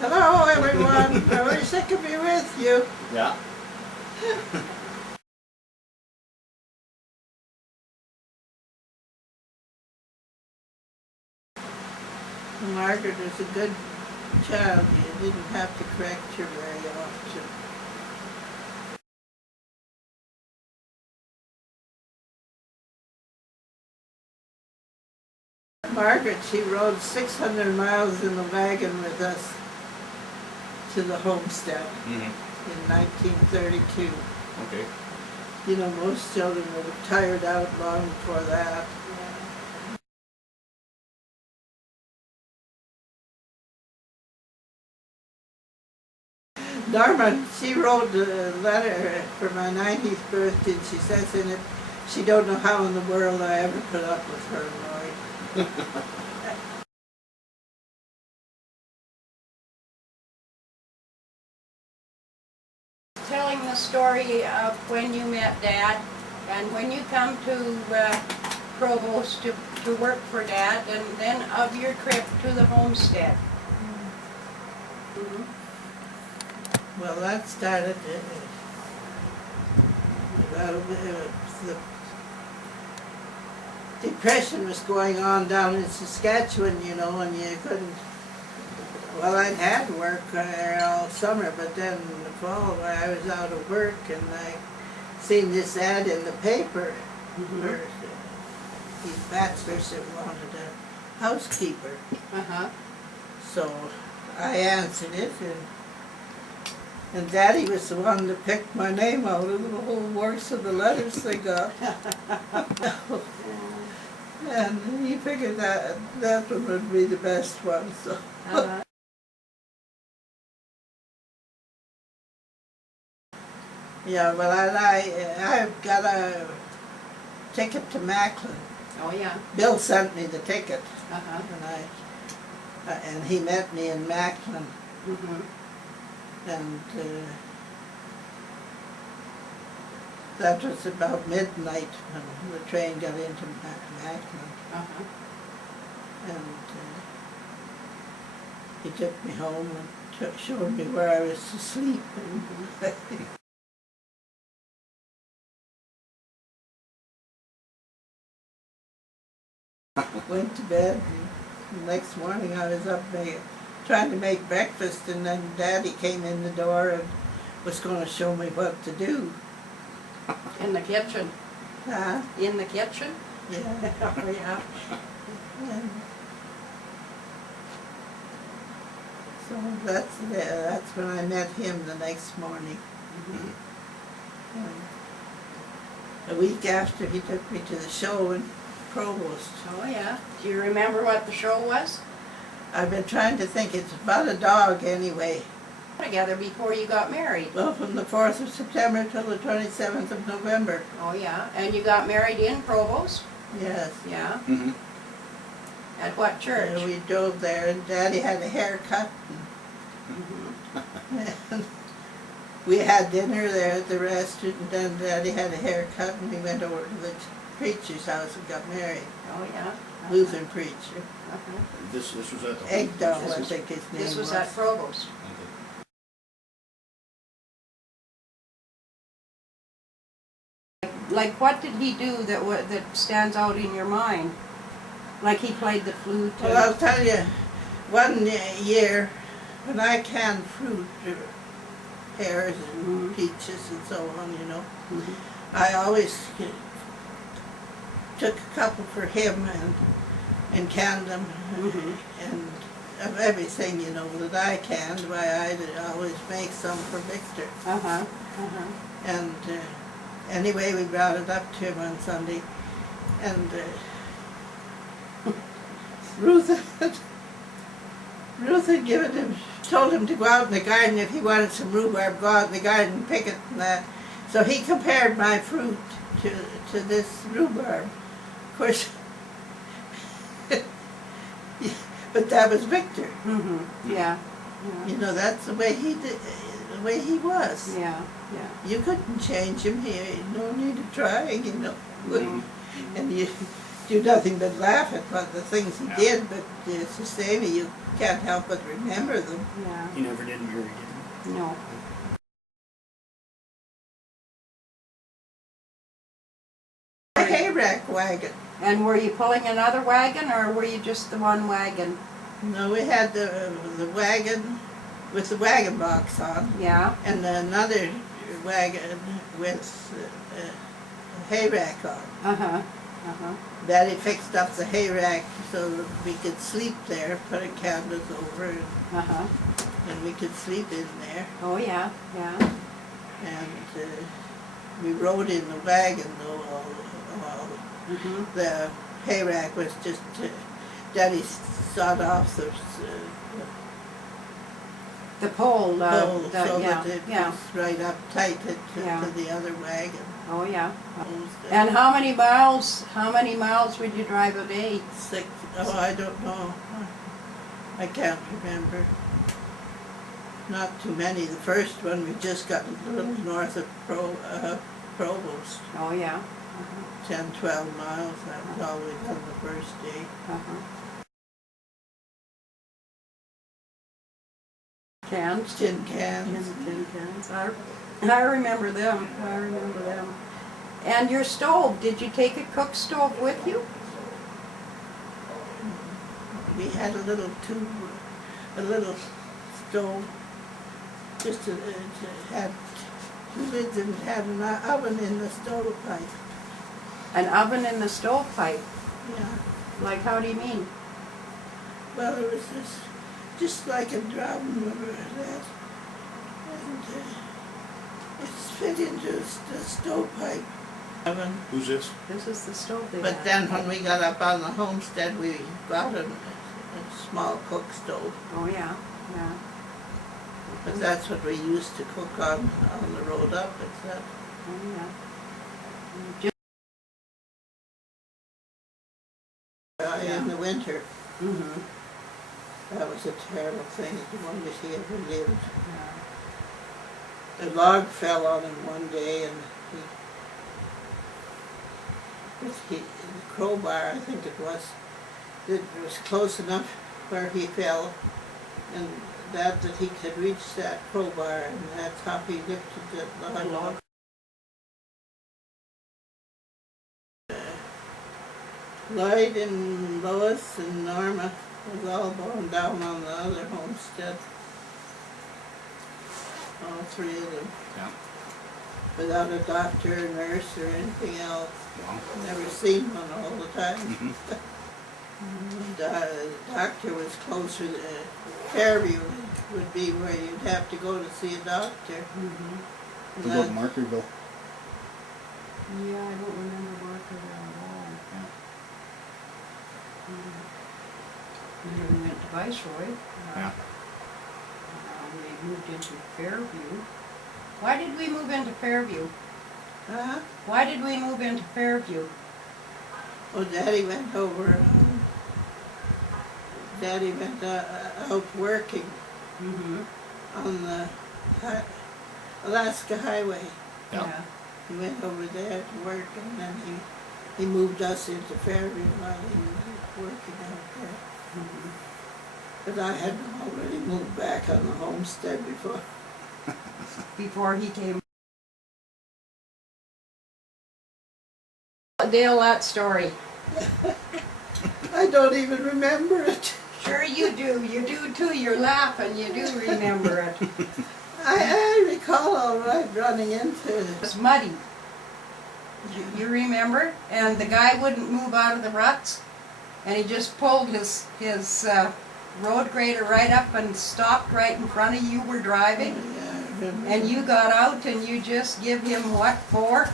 Hello, everyone. I'm very sick to be with you. Yeah. Margaret is a good child. You didn't have to correct her very often. Margaret, she rode 600 miles in the wagon with us to the homestead in 1932. Okay. You know, most children would have tired out long before that. Norma, she wrote a letter for my 90th birthday, and she says in it, she don't know how in the world I ever put up with her, Lloyd. Telling the story of when you met Dad and when you come to Provost to work for Dad, and then of your trip to the homestead. Well, that started, the depression was going on down in Saskatchewan, you know, and you couldn't, well, I'd had work all summer, but then in the fall I was out of work, and I seen this ad in the paper for these bachelors that wanted a housekeeper. So I answered it, and Daddy was the one that picked my name out of the whole works of the letters they got. And he figured that one would be the best one. So. Yeah, well, I got a ticket to Macklin. Oh yeah. Bill sent me the ticket, Uh-huh. and he met me in Macklin. And that was about midnight when the train got into Macklin. And he took me home and showed me where I was to sleep. Went to bed, and the next morning I was up trying to make breakfast, and then Daddy came in the door and was going to show me what to do. In the kitchen. Huh? In the kitchen? Yeah. Oh yeah. And so that's when I met him the next morning. And a week after, he took me to the show in Provost. Oh yeah. Do you remember what the show was? I've been trying to think. It's about a dog anyway. Together before you got married. Well, from the 4th of September till the 27th of November. Oh yeah. And you got married in Provost? Yes. Yeah. At what church? And we drove there, and Daddy had a haircut. And we had dinner there at the restaurant, and then Daddy had a haircut, and we went over to the preacher's house and got married. Oh yeah. Lutheran preacher. This was at the Egdal, I think his name This was at Provost. Like what did he do that stands out in your mind? Like he played the flute? Well, I'll tell you, one year when I canned fruit, pears and peaches and so on, you know, I always took a couple for him and canned them, and of everything, you know, that I canned, why I'd always make some for Victor. And anyway, we brought it up to him on Sunday, and Ruth had given him, told him to go out in the garden if he wanted some rhubarb, go out in the garden and pick it and that. So he compared my fruit to this rhubarb. Of course, but that was Victor. Yeah. You know, that's the way he did, the way he was. Yeah. You couldn't change him. He no need of trying, you know. And do nothing but laugh at what the things he did, but it's the same, you can't help but remember them. Yeah. He never did marry again. No. A hayrack wagon. And were you pulling another wagon, or were you just the one wagon? No, we had the wagon with the wagon box on, Yeah. and another wagon with a hayrack on. Uh-huh. Uh-huh. Daddy fixed up the hayrack so that we could sleep there, put a canvas over it, Uh-huh. and we could sleep in there. Oh, yeah, yeah. And we rode in the wagon though. Mm-hmm. The hayrack was just, Daddy sawed off the The pole, pole the, so yeah, that it yeah. was right up tight Yeah. to the other wagon. Oh, yeah. Almost, And how many miles would you drive a day? 6, I don't know. I can't remember. Not too many. The first one we just got a little north of Provost. Oh, yeah. Uh-huh. 10, 12 miles. That was all we done the first day. Uh-huh. Cans? Tin cans. Tin cans. I remember them. I remember them. And your stove, did you take a cook stove with you? We had a little tube, a little stove, just to had two lids and had an oven in the stovepipe. An oven in the stovepipe? Yeah. Like, how do you mean? Well, it was just like a drum or that, and it's fit into the stovepipe oven. Who's this? This is the stove they But had. then when we got up on the homestead, we got a small cook stove. Oh, yeah, yeah. But that's what we used to cook on the road up, it's that. Oh, yeah. In the winter, Mm-hmm. that was a terrible thing, the longest he ever lived. Yeah. A log fell on him one day and the crowbar, I think it was close enough where he fell, and that he could reach that crowbar, and that's how he lifted the log. Lloyd and Lois and Norma was all born down on the other homestead. All three of them. Yeah. Without a doctor or nurse or anything else. Wow. Never seen one all the time. Mm-hmm. The doctor was closer to Fairview would be where you'd have to go to see a doctor. Mm-hmm. What about Markerville? Yeah, I don't remember Markerville at all. We went to Viceroy. Yeah. We moved into Fairview. Why did we move into Fairview? Huh? Why did we move into Fairview? Oh, Daddy went over. Daddy went out working Mm-hmm. on the Alaska Highway. Yeah. He went over there to work, and then he moved us into Fairview while he was working out there. Mm-hmm. But I had already moved back on the homestead before. Before he came. Dale, that story. I don't even remember it. Sure you do. You do too. You're laughing. You do remember it. I recall all right running into It was muddy. You remember? And the guy wouldn't move out of the ruts. And he just pulled his road grader right up and stopped right in front of you. Were driving. Yeah, I remember. And you got out and you just give him what for?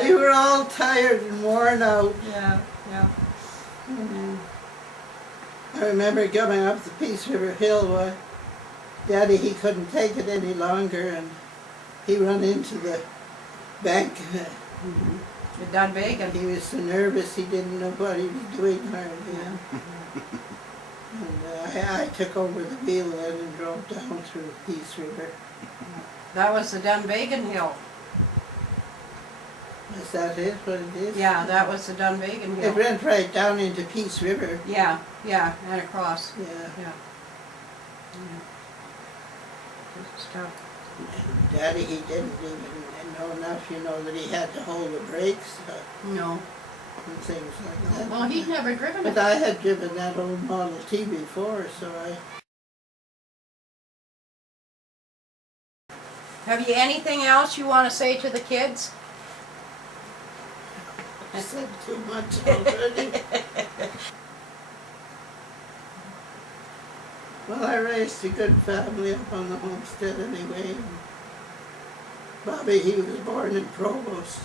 We were all tired and worn out. Yeah, yeah. I remember coming up the Peace River Hill where Daddy, he couldn't take it any longer, and he run into the bank. The Dunvegan. He was so nervous he didn't know what he was doing hardly. And I took over the wheel then and drove down through Peace River. That was the Dunvegan Hill. Is that it, what it is? Yeah, that was the Dunvegan It Hill. went right down into Peace River. Yeah, yeah, and across. Yeah. Yeah. Yeah. Good stuff. Daddy, he didn't even know enough, you know, that he had to hold the brakes No. and things like that. Well, he'd never driven But it. I had driven that old Model T before, so Have you anything else you want to say to the kids? I said too much already. Well, I raised a good family up on the homestead anyway. Bobby, he was born in Provost.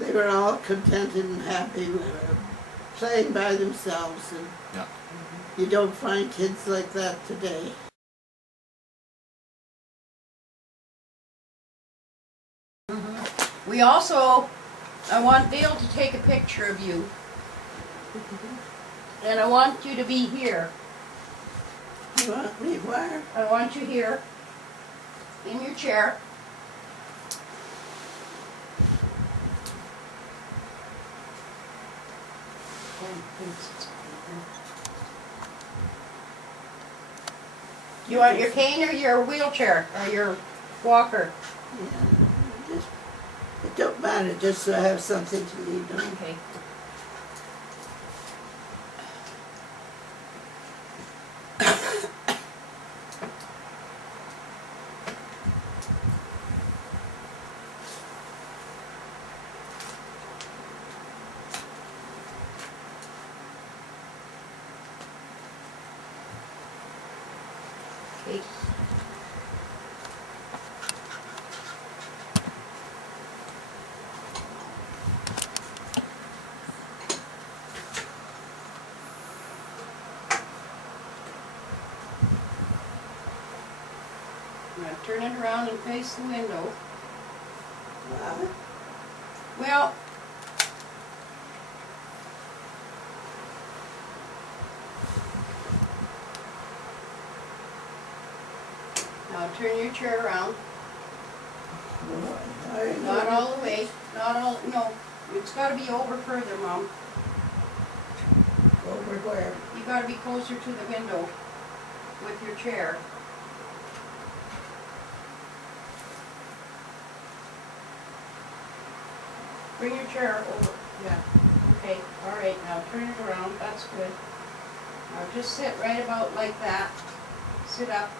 They were all contented and happy, playing by themselves, and Yeah. you don't find kids like that today. We also, I want Dale to take a picture of you. And I want you to be here. You want me where? I want you here, in your chair. You want your cane or your wheelchair or your walker? Yeah, it don't matter, just so I have something to lean on. Okay. Okay. Now turn it around and face the window. Wow. Well, now turn your chair around. Not all the way. Not all. No, it's got to be over further, Mom. Over where? You got to be closer to the window with your chair. Bring your chair over. Yeah. Okay. All right. Now turn it around. That's good. Now just sit right about like that. Sit up.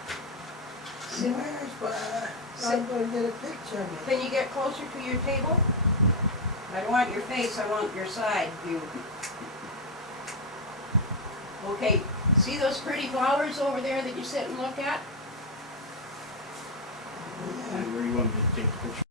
Sit. Where's where? Sit. I'm going to get a picture of it. Can you get closer to your table? I don't want your face. I want your side view. Okay. See those pretty flowers over there that you sit and look at? Yeah. And where you want me to take the picture?